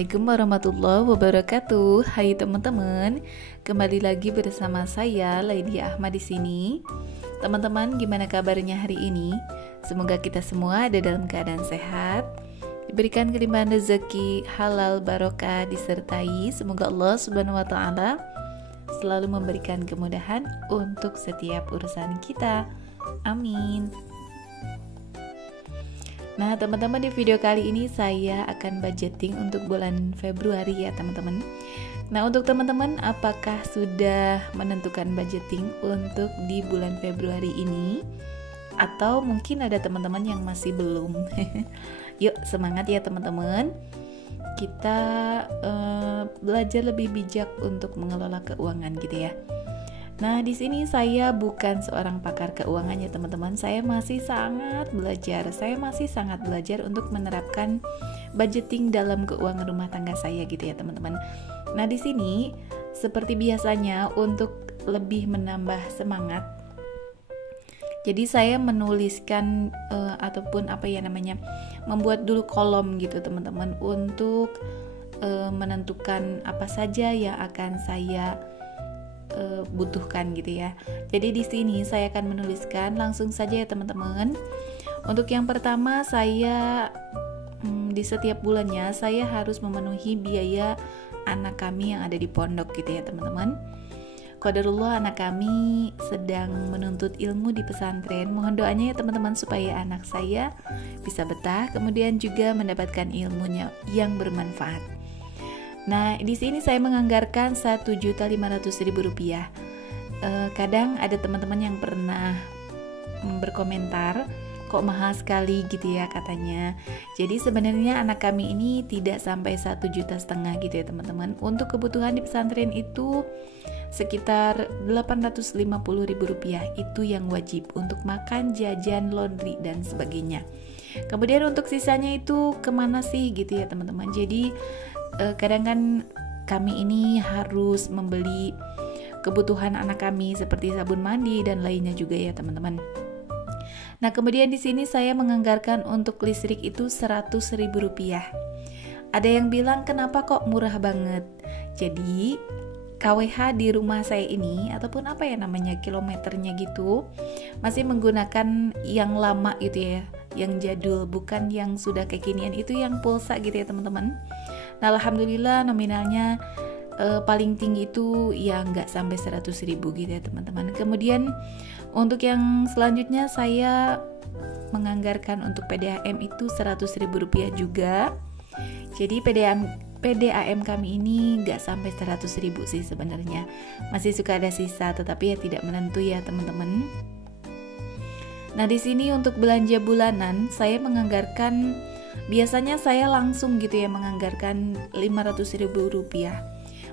Assalamualaikum warahmatullahi wabarakatuh. Hai teman-teman, kembali lagi bersama saya Lady Ahmad di sini. Teman-teman, gimana kabarnya hari ini? Semoga kita semua ada dalam keadaan sehat, diberikan kelimpahan rezeki, halal, barokah, disertai semoga Allah Subhanahu wa taala selalu memberikan kemudahan untuk setiap urusan kita. Amin. Nah teman-teman, di video kali ini saya akan budgeting untuk bulan Februari ya teman-teman. Nah untuk teman-teman, apakah sudah menentukan budgeting untuk di bulan Februari ini? Atau mungkin ada teman-teman yang masih belum? Yuk semangat ya teman-teman. Kita belajar lebih bijak untuk mengelola keuangan gitu ya. Nah, di sini saya bukan seorang pakar keuangan ya teman-teman. Saya masih sangat belajar. Saya masih sangat belajar untuk menerapkan budgeting dalam keuangan rumah tangga saya gitu ya teman-teman. Nah, di sini seperti biasanya untuk lebih menambah semangat, jadi saya menuliskan ataupun membuat dulu kolom gitu teman-teman untuk menentukan apa saja yang akan saya butuhkan gitu ya. Jadi di sini saya akan menuliskan langsung saja ya teman-teman. Untuk yang pertama, saya di setiap bulannya saya harus memenuhi biaya anak kami yang ada di pondok gitu ya teman-teman. Qadarullah, anak kami sedang menuntut ilmu di pesantren. Mohon doanya ya teman-teman supaya anak saya bisa betah, kemudian juga mendapatkan ilmunya yang bermanfaat. Nah, di sini saya menganggarkan Rp1.500.000. Kadang ada teman-teman yang pernah berkomentar, kok mahal sekali gitu ya katanya. Jadi sebenarnya anak kami ini tidak sampai 1,5 juta gitu ya teman-teman. Untuk kebutuhan di pesantren itu sekitar Rp850.000 itu yang wajib untuk makan, jajan, laundry dan sebagainya. Kemudian untuk sisanya itu kemana sih gitu ya teman-teman. Jadi kadang kan kami ini harus membeli kebutuhan anak kami seperti sabun mandi dan lainnya juga ya teman-teman. Nah kemudian di sini saya menganggarkan untuk listrik itu Rp100.000. Ada yang bilang kenapa kok murah banget? Jadi KWH di rumah saya ini ataupun kilometernya gitu masih menggunakan yang lama gitu ya, yang jadul, bukan yang sudah kekinian itu yang pulsa gitu ya teman-teman. Nah alhamdulillah nominalnya paling tinggi itu ya nggak sampai 100.000 gitu ya teman-teman. Kemudian untuk yang selanjutnya saya menganggarkan untuk PDAM itu Rp100.000 juga. Jadi PDAM kami ini nggak sampai 100.000 sih sebenarnya, masih suka ada sisa, tetapi ya tidak menentu ya teman-teman. Nah di sini untuk belanja bulanan saya menganggarkan, biasanya saya langsung gitu ya menganggarkan Rp500.000.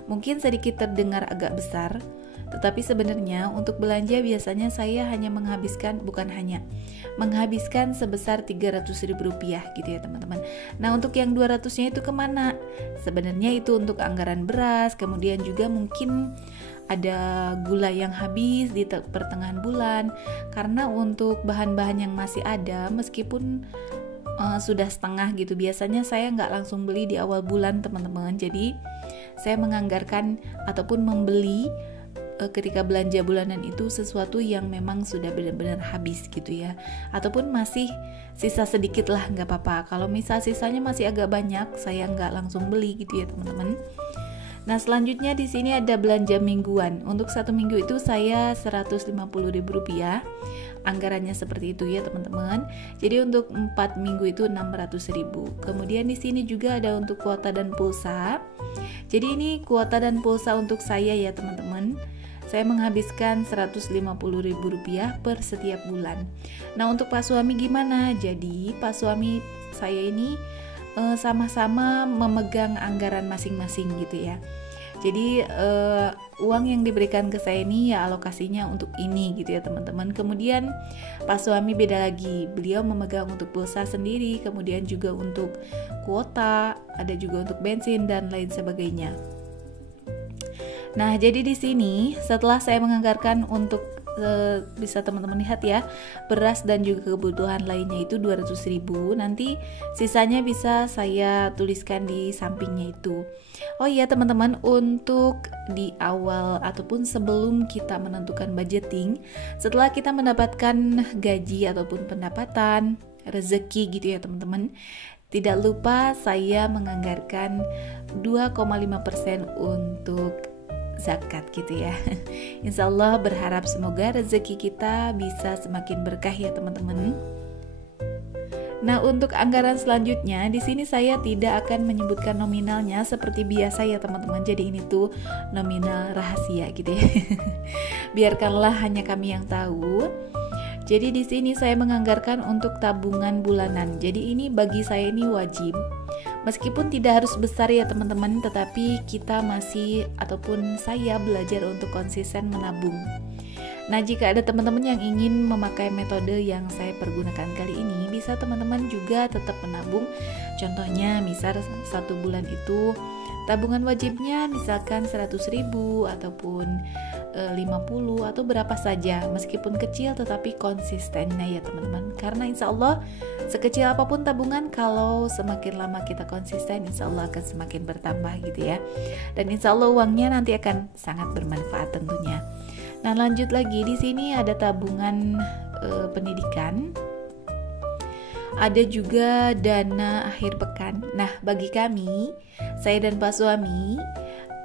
Mungkin sedikit terdengar agak besar, tetapi sebenarnya untuk belanja biasanya saya hanya menghabiskan sebesar Rp300.000 gitu ya teman-teman. Nah untuk yang 200-nya itu kemana? Sebenarnya itu untuk anggaran beras, kemudian juga mungkin ada gula yang habis di pertengahan bulan. Karena untuk bahan-bahan yang masih ada, meskipun sudah setengah gitu, biasanya saya nggak langsung beli di awal bulan teman-teman. Jadi saya menganggarkan ataupun membeli ketika belanja bulanan itu sesuatu yang memang sudah benar-benar habis gitu ya, ataupun masih sisa sedikit lah nggak apa-apa. Kalau misal sisanya masih agak banyak, saya nggak langsung beli gitu ya teman-teman. Nah selanjutnya di sini ada belanja mingguan. Untuk 1 minggu itu saya Rp150.000. Anggarannya seperti itu ya teman-teman. Jadi untuk 4 minggu itu Rp600.000. Kemudian di sini juga ada untuk kuota dan pulsa. Jadi ini kuota dan pulsa untuk saya ya teman-teman. Saya menghabiskan Rp150.000 per setiap bulan. Nah untuk Pak suami gimana? Jadi Pak suami saya ini sama-sama memegang anggaran masing-masing gitu ya. Jadi uang yang diberikan ke saya ini ya alokasinya untuk ini gitu ya teman-teman. Kemudian Pak suami beda lagi, beliau memegang untuk pulsa sendiri, kemudian juga untuk kuota, ada juga untuk bensin dan lain sebagainya. Nah jadi di sini setelah saya menganggarkan untuk bisa teman-teman lihat ya, beras dan juga kebutuhan lainnya itu 200.000. Nanti sisanya bisa saya tuliskan di sampingnya itu. Oh iya teman-teman, untuk di awal ataupun sebelum kita menentukan budgeting, setelah kita mendapatkan gaji ataupun pendapatan, rezeki gitu ya teman-teman, tidak lupa saya menganggarkan 2,5% untuk zakat gitu ya. Insya Allah berharap semoga rezeki kita bisa semakin berkah ya teman-teman. Nah, untuk anggaran selanjutnya di sini saya tidak akan menyebutkan nominalnya seperti biasa ya teman-teman. Jadi ini tuh nominal rahasia gitu ya. Biarkanlah hanya kami yang tahu. Jadi di sini saya menganggarkan untuk tabungan bulanan. Jadi ini bagi saya ini wajib. Meskipun tidak harus besar ya teman-teman, tetapi kita masih ataupun saya belajar untuk konsisten menabung. Nah, jika ada teman-teman yang ingin memakai metode yang saya pergunakan kali ini, bisa teman-teman juga tetap menabung. Contohnya, misal 1 bulan itu tabungan wajibnya misalkan 100.000 ataupun 50 atau berapa saja, meskipun kecil tetapi konsistennya ya teman-teman. Karena insya Allah sekecil apapun tabungan, kalau semakin lama kita konsisten, insya Allah akan semakin bertambah gitu ya. Dan insya Allah uangnya nanti akan sangat bermanfaat tentunya. Nah, lanjut lagi di sini ada tabungan pendidikan. Ada juga dana akhir pekan. Nah, bagi kami, saya dan Pak suami,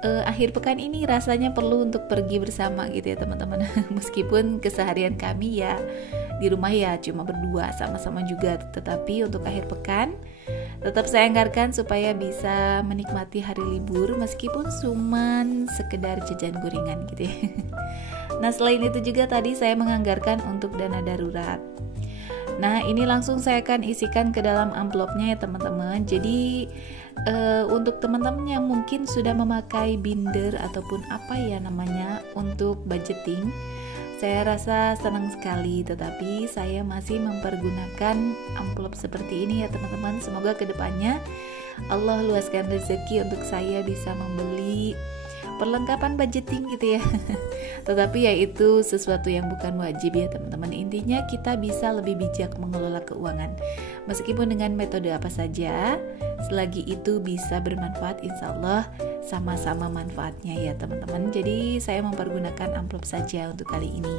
akhir pekan ini rasanya perlu untuk pergi bersama gitu ya teman-teman. Meskipun keseharian kami ya di rumah ya cuma berdua sama-sama juga, tetapi untuk akhir pekan tetap saya anggarkan supaya bisa menikmati hari libur meskipun cuman sekedar jajan gorengan gitu ya. Nah, selain itu juga tadi saya menganggarkan untuk dana darurat. Nah, ini langsung saya akan isikan ke dalam amplopnya ya teman-teman. Jadi untuk teman-teman yang mungkin sudah memakai binder ataupun apa ya namanya untuk budgeting, saya rasa senang sekali, tetapi saya masih mempergunakan amplop seperti ini ya teman-teman. Semoga kedepannya Allah luaskan rezeki untuk saya bisa membeli perlengkapan budgeting gitu ya. Tetapi ya itu sesuatu yang bukan wajib ya teman-teman. Intinya kita bisa lebih bijak mengelola keuangan meskipun dengan metode apa saja, selagi itu bisa bermanfaat, insya Allah sama-sama manfaatnya ya teman-teman. Jadi saya mempergunakan amplop saja untuk kali ini.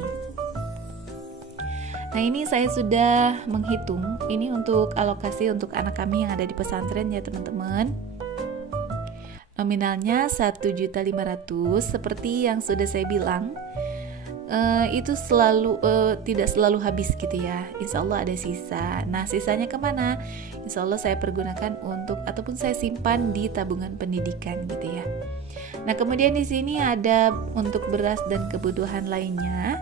Nah, ini saya sudah menghitung ini untuk alokasi untuk anak kami yang ada di pesantren ya teman-teman. Nominalnya 1.500.000 seperti yang sudah saya bilang. Itu selalu tidak selalu habis gitu ya. Insya Allah ada sisa. Nah, sisanya kemana? Insya Allah saya pergunakan untuk ataupun saya simpan di tabungan pendidikan gitu ya. Nah, kemudian di sini ada untuk beras dan kebutuhan lainnya.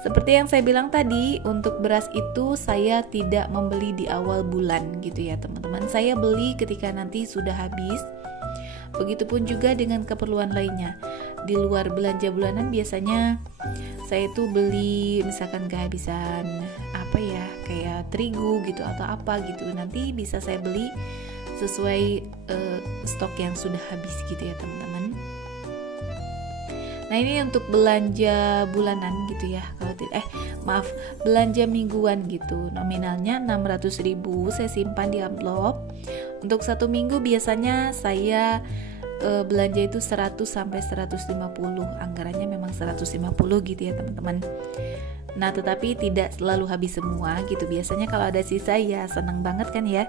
Seperti yang saya bilang tadi, untuk beras itu saya tidak membeli di awal bulan gitu ya teman-teman. Saya beli ketika nanti sudah habis. Begitupun juga dengan keperluan lainnya. Di luar belanja bulanan biasanya saya itu beli misalkan kehabisan apa ya, kayak terigu gitu atau apa gitu. Nanti bisa saya beli sesuai stok yang sudah habis gitu ya teman-teman. Nah, ini untuk belanja bulanan gitu ya. Kalau belanja mingguan gitu. Nominalnya 600.000 saya simpan di amplop. Untuk 1 minggu biasanya saya belanja itu 100 sampai 150. Anggarannya memang 150 gitu ya teman-teman. Nah, tetapi tidak selalu habis semua gitu. Biasanya kalau ada sisa ya senang banget kan ya.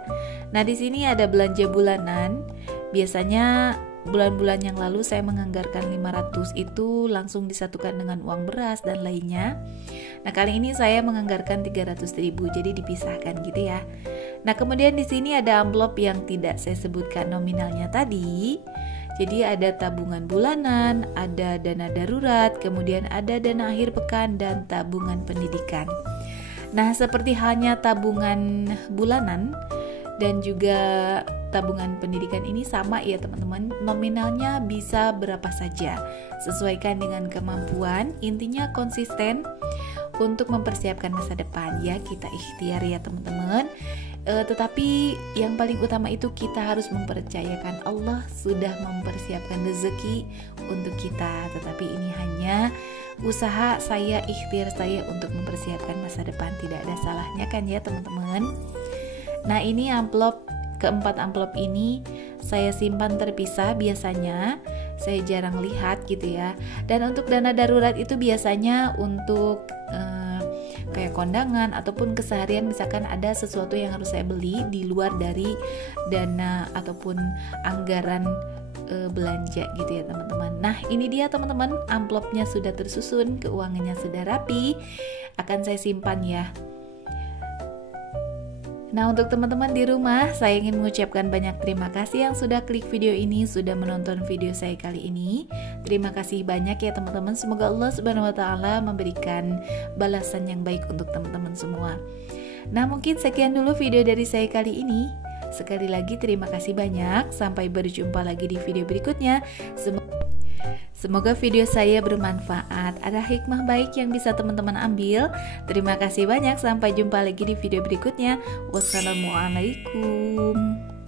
Nah, di sini ada belanja bulanan. Biasanya bulan-bulan yang lalu saya menganggarkan 500, itu langsung disatukan dengan uang beras dan lainnya. Nah, kali ini saya menganggarkan 300.000, jadi dipisahkan gitu ya. Nah, kemudian di sini ada amplop yang tidak saya sebutkan nominalnya tadi. Jadi ada tabungan bulanan, ada dana darurat, kemudian ada dana akhir pekan dan tabungan pendidikan. Nah, seperti halnya tabungan bulanan dan juga tabungan pendidikan ini sama ya teman-teman. Nominalnya bisa berapa saja, sesuaikan dengan kemampuan. Intinya konsisten untuk mempersiapkan masa depan ya, kita ikhtiar ya teman-teman. Tetapi yang paling utama itu kita harus mempercayakan Allah sudah mempersiapkan rezeki untuk kita. Tetapi ini hanya usaha saya, ikhtiar saya untuk mempersiapkan masa depan. Tidak ada salahnya kan ya teman-teman. Nah, ini keempat amplop ini saya simpan terpisah, biasanya saya jarang lihat gitu ya. Dan untuk dana darurat itu biasanya untuk kayak kondangan ataupun keseharian, misalkan ada sesuatu yang harus saya beli di luar dari dana ataupun anggaran belanja gitu ya teman-teman. Nah, ini dia teman-teman, amplopnya sudah tersusun, keuangannya sudah rapi, akan saya simpan ya. Nah, untuk teman-teman di rumah, saya ingin mengucapkan banyak terima kasih yang sudah klik video ini, sudah menonton video saya kali ini. Terima kasih banyak ya teman-teman. Semoga Allah Subhanahu wa taala memberikan balasan yang baik untuk teman-teman semua. Nah, mungkin sekian dulu video dari saya kali ini. Sekali lagi terima kasih banyak. Sampai berjumpa lagi di video berikutnya. Semoga video saya bermanfaat, ada hikmah baik yang bisa teman-teman ambil. Terima kasih banyak, sampai jumpa lagi di video berikutnya. Wassalamualaikum.